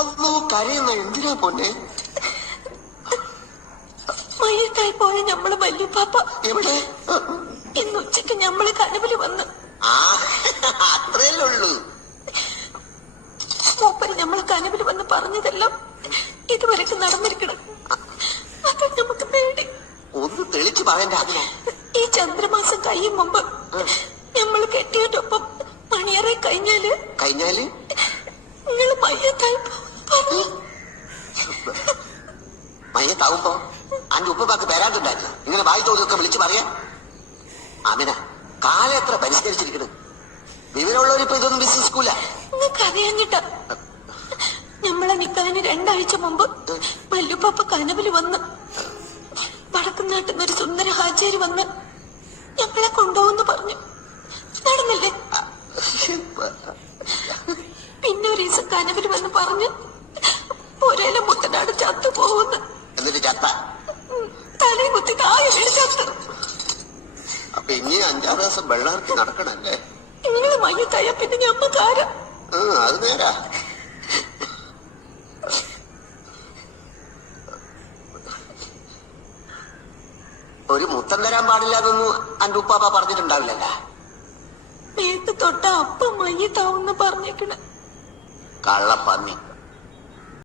അല്ലോ കരയുന്ന എന്തിനാ പൊന്നെ? മയ്യത്തായി പോയ വലിയ പാപ്പ. എവിടെ? ഇന്ന് ഉച്ചയ്ക്ക് ഞമ്മൾ കനവിൽ വന്ന്. അത്രയല്ലുള്ളൂ മൂപ്പര് ഞമ്മൾ കനവിൽ വന്ന് പറഞ്ഞതെല്ലാം ഇതുവരെക്ക് നടന്നിരിക്കണം. അത് നമുക്ക് പേടി. ഒന്ന് തെളിച്ചു പറയണ്ട ഈ ചന്ദ്രമാസം കഴിയും മുമ്പ് ഞമ്മൾ കെട്ടിയതൊപ്പം മണിയറെ കഴിഞ്ഞാൽ കഴിഞ്ഞാൽ? പറഞ്ഞു മയ്യത്താവുമ്പോ അന്റെ ഉപ്പപ്പാക്ക് പേരാണ്ടുണ്ടായിരുന്നു ഇങ്ങനെ വായി തോന്നിയൊക്കെ വിളിച്ചു പറയാ അമിന കാലം എത്ര പരിഷ്കരിച്ചിരിക്കണ് വിവരമുള്ളവരിപ്പോ ഇതൊന്നും വിശ്വസിക്കൂല നിങ്ങൾക്ക് അറിയാഞ്ഞിട്ട നമ്മളെ നിക്കാന് രണ്ടാഴ്ച മുമ്പ് വല്ലുപ്പാപ്പ കനവിൽ വന്ന് വടക്കുന്നാട്ടിൽ ഒരു സുന്ദര ഹാജേരി വന്ന് ഞങ്ങളെ കൊണ്ടുപോകുന്നു പറഞ്ഞു. നടന്നില്ലേ? ദിവസം കനവിൽ വന്ന് പറഞ്ഞ് ഒരേല മുട്ടനാട് ചത്തു പോകുന്നു. എന്നിട്ട് ചത്ത? തലയും കുത്തി കായ വീണ് ചത്തു. അപ്പൊ ഇനി അഞ്ചാറ് ദിവസം വെള്ളമിറക്കി നടക്കണല്ലേ? നിങ്ങൾ മയ്യത്തായ പിന്നെ ഞമ്മക്കാര. അത് നേരാ. ഒരു മുത്തം തരാൻ പാടില്ല അതൊന്നും അന്റെ ഉപ്പാപ്പ പറഞ്ഞിട്ടുണ്ടാവില്ലല്ല? തൊട്ട അപ്പം മയ്യത്താവുന്ന് പറഞ്ഞേക്കണേ kalah panik